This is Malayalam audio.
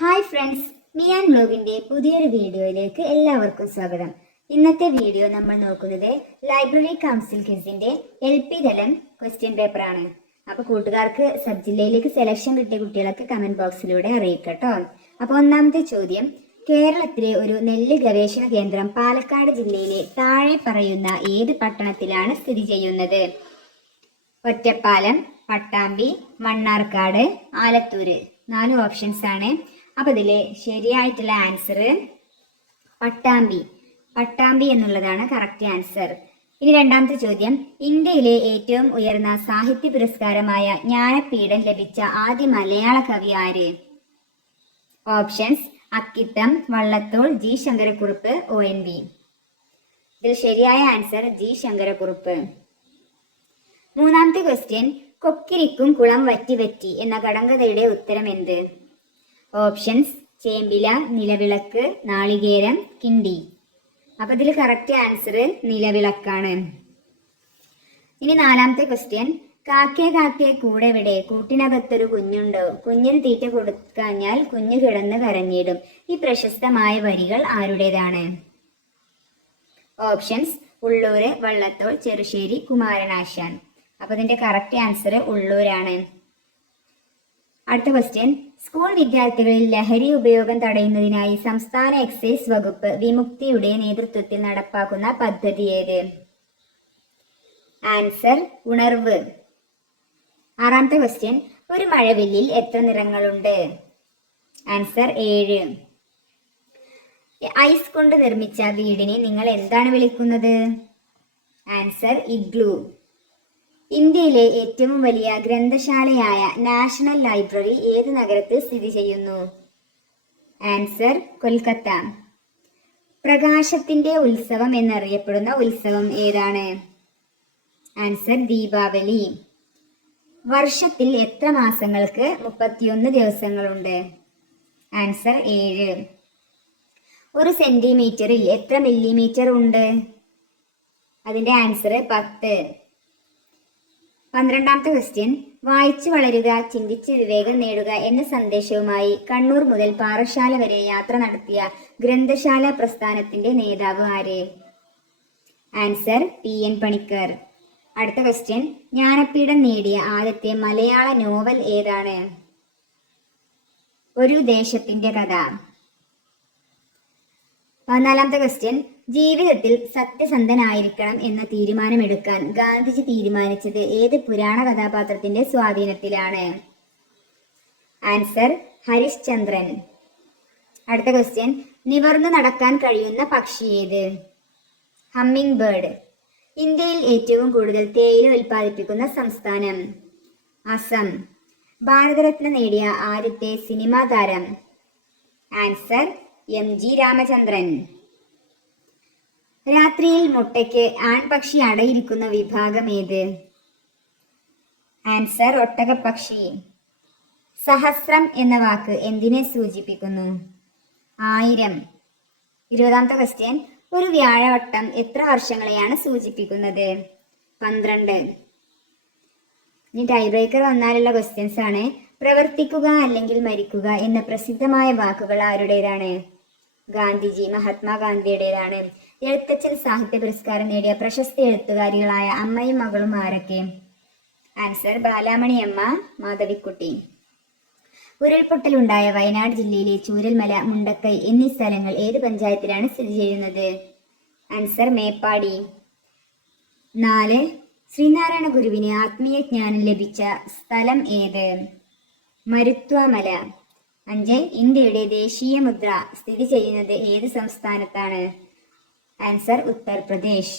ഹായ് ഫ്രണ്ട്സ് മിയാൻ ബ്ലോഗിന്റെ പുതിയൊരു വീഡിയോയിലേക്ക് എല്ലാവർക്കും സ്വാഗതം. ഇന്നത്തെ വീഡിയോ നമ്മൾ നോക്കുന്നത് ലൈബ്രറി കൗൺസിൽ ക്വിസിന്റെ എൽ പി തലം ക്വസ്റ്റ്യൻ പേപ്പർ ആണ്. അപ്പൊ കൂട്ടുകാർക്ക് സബ് ജില്ലയിലേക്ക് സെലക്ഷൻ കിട്ടിയ കുട്ടികളൊക്കെ കമന്റ് ബോക്സിലൂടെ അറിയിക്കട്ടോ. അപ്പൊ ഒന്നാമത്തെ ചോദ്യം കേരളത്തിലെ ഒരു നെല്ല് ഗവേഷണ കേന്ദ്രം പാലക്കാട് ജില്ലയിലെ താഴെ പറയുന്ന ഏത് പട്ടണത്തിലാണ് സ്ഥിതി ചെയ്യുന്നത്? ഒറ്റപ്പാലം പട്ടാമ്പി മണ്ണാർക്കാട് ആലത്തൂര്. നാല് ഓപ്ഷൻസ് ആണ്. അപ്പൊ ഇതിലെ ശരിയായിട്ടുള്ള ആൻസർ പട്ടാമ്പി. പട്ടാമ്പി എന്നുള്ളതാണ് കറക്റ്റ് ആൻസർ ഇനി രണ്ടാമത്തെ ചോദ്യം. ഇന്ത്യയിലെ ഏറ്റവും ഉയർന്ന സാഹിത്യ പുരസ്കാരമായ ജ്ഞാനപീഠം ലഭിച്ച ആദ്യ മലയാള കവി ആര്? Options Akkitham Vallathol G Sankarakurup O N V. ഇതിൽ ശരിയായ ആൻസർ ജി ശങ്കരക്കുറുപ്പ്. മൂന്നാമത്തെ ക്വസ്റ്റ്യൻ കൊക്കിരിക്കും കുളം വറ്റി വറ്റി എന്ന കടങ്കഥയുടെ ഉത്തരം എന്ത്? ഓപ്ഷൻസ് ചേമ്പില നിലവിളക്ക് നാളികേരം കിണ്ടി. അപ്പൊ ഇതിൽ കറക്റ്റ് ആൻസർ നിലവിളക്കാണ്. ഇനി നാലാമത്തെ ക്വസ്റ്റ്യൻ കാക്കേ കാക്കേ കൂടെ വിടെ കൂട്ടിനകത്തൊരു കുഞ്ഞുണ്ടോ? കുഞ്ഞിന് തീറ്റ കൊടുക്കാഞ്ഞാൽ കുഞ്ഞു കിടന്ന് കരഞ്ഞിടും. ഈ പ്രശസ്തമായ വരികൾ ആരുടേതാണ്? ഓപ്ഷൻസ് ഉള്ളൂര് വള്ളത്തോൾ ചെറുശ്ശേരി കുമാരനാശാൻ. അപ്പൊ ഇതിന്റെ കറക്റ്റ് ആൻസർ ഉള്ളൂരാണ്. അടുത്ത ക്വസ്റ്റ്യൻ സ്കൂൾ വിദ്യാർത്ഥികളിൽ ലഹരി ഉപയോഗം തടയുന്നതിനായി സംസ്ഥാന എക്സൈസ് വകുപ്പ് വിമുക്തിയുടെ നേതൃത്വത്തിൽ നടപ്പാക്കുന്ന പദ്ധതി ഏത്? ആൻസർ ഉണർവ്. ആറാമത്തെ ക്വസ്റ്റ്യൻ ഒരു മഴവില്ലിൽ എത്ര നിറങ്ങളുണ്ട്? ആൻസർ ഏഴ്. ഐസ് കൊണ്ട് നിർമ്മിച്ച വീടിനെ നിങ്ങൾ എന്താണ് വിളിക്കുന്നത്? Answer igloo. ഇന്ത്യയിലെ ഏറ്റവും വലിയ ഗ്രന്ഥശാലയായ നാഷണൽ ലൈബ്രറി ഏത് നഗരത്തിൽ സ്ഥിതി ചെയ്യുന്നു? ആൻസർ കൊൽക്കത്ത. പ്രകാശത്തിന്റെ ഉത്സവം എന്നറിയപ്പെടുന്ന ഉത്സവം ഏതാണ്? ആൻസർ ദീപാവലി. വർഷത്തിൽ എത്ര മാസങ്ങൾക്ക് മുപ്പത്തിയൊന്ന് ദിവസങ്ങളുണ്ട്? ആൻസർ ഏഴ്. ഒരു സെന്റിമീറ്ററിൽ എത്ര മില്ലിമീറ്റർ ഉണ്ട്? അതിന്റെ ആൻസർ പത്ത്. പന്ത്രണ്ടാമത്തെ ക്വസ്റ്റ്യൻ വായിച്ചു വളരുക ചിന്തിച്ച് വിവേകം നേടുക എന്ന സന്ദേശവുമായി കണ്ണൂർ മുതൽ പാറശാല വരെ യാത്ര നടത്തിയ ഗ്രന്ഥശാല പ്രസ്ഥാനത്തിന്റെ നേതാവ് ആര്? Answer P N Panicker. അടുത്ത ക്വസ്റ്റ്യൻ ജ്ഞാനപീഠം നേടിയ ആദ്യത്തെ മലയാള നോവൽ ഏതാണ്? ഒരു ദേശത്തിന്റെ കഥ. പതിനാലാമത്തെ ക്വസ്റ്റ്യൻ ജീവിതത്തിൽ സത്യസന്ധനായിരിക്കണം എന്ന തീരുമാനമെടുക്കാൻ ഗാന്ധിജി തീരുമാനിച്ചത് ഏത് പുരാണ കഥാപാത്രത്തിന്റെ സ്വാധീനത്തിലാണ്? ആൻസർ ഹരിശ്ചന്ദ്രൻ. അടുത്ത ക്വസ്റ്റ്യൻ നിവർന്നു നടക്കാൻ കഴിയുന്ന പക്ഷി ഏത്? ഹമ്മിങ് ബേർഡ് ഇന്ത്യയിൽ ഏറ്റവും കൂടുതൽ തേയില ഉൽപ്പാദിപ്പിക്കുന്ന സംസ്ഥാനം അസം. ഭാരതരത്ന നേടിയ ആദ്യത്തെ സിനിമാ താരം. Answer M G Ramachandran. രാത്രിയിൽ മുട്ടയ്ക്ക് ആൺപക്ഷി അടയിരിക്കുന്ന വിഭാഗം ഏത്? ആൻസർ ഒട്ടകപ്പക്ഷി. സഹസ്രം എന്ന വാക്ക് എന്തിനെ സൂചിപ്പിക്കുന്നു? ആയിരം. ഇരുപതാമത്തെ ക്വസ്റ്റ്യൻ ഒരു വ്യാഴവട്ടം എത്ര വർഷങ്ങളെയാണ് സൂചിപ്പിക്കുന്നത്? പന്ത്രണ്ട്. ഇനി ടൈ ബ്രേക്കർ വന്നാലുള്ള ക്വസ്റ്റ്യൻസ് ആണ്. പ്രവർത്തിക്കുക അല്ലെങ്കിൽ മരിക്കുക എന്ന പ്രസിദ്ധമായ വാക്കുകൾ ആരുടേതാണ്? ഗാന്ധിജി മഹാത്മാഗാന്ധിയുടേതാണ്. എഴുത്തച്ഛൻ സാഹിത്യ പുരസ്കാരം നേടിയ പ്രശസ്ത എഴുത്തുകാരികളായ അമ്മയും മകളും ആരൊക്കെ? ആൻസർ ബാലാമണി അമ്മ മാധവിക്കുട്ടി. ഉരുൾപൊട്ടലുണ്ടായ വയനാട് ജില്ലയിലെ ചൂരൽമല മുണ്ടക്കൈ എന്നീ സ്ഥലങ്ങൾ ഏത് പഞ്ചായത്തിലാണ് സ്ഥിതി ചെയ്യുന്നത്? ആൻസർ മേപ്പാടി. നാല് ശ്രീനാരായണ ഗുരുവിന് ആത്മീയ ജ്ഞാനം ലഭിച്ച സ്ഥലം ഏത്? മരുത്വാമല. അഞ്ച് ഇന്ത്യയുടെ ദേശീയ മുദ്ര സ്ഥിതി ചെയ്യുന്നത് ഏത് സംസ്ഥാനത്താണ്? ആൻസർ ഉത്തർപ്രദേശ്.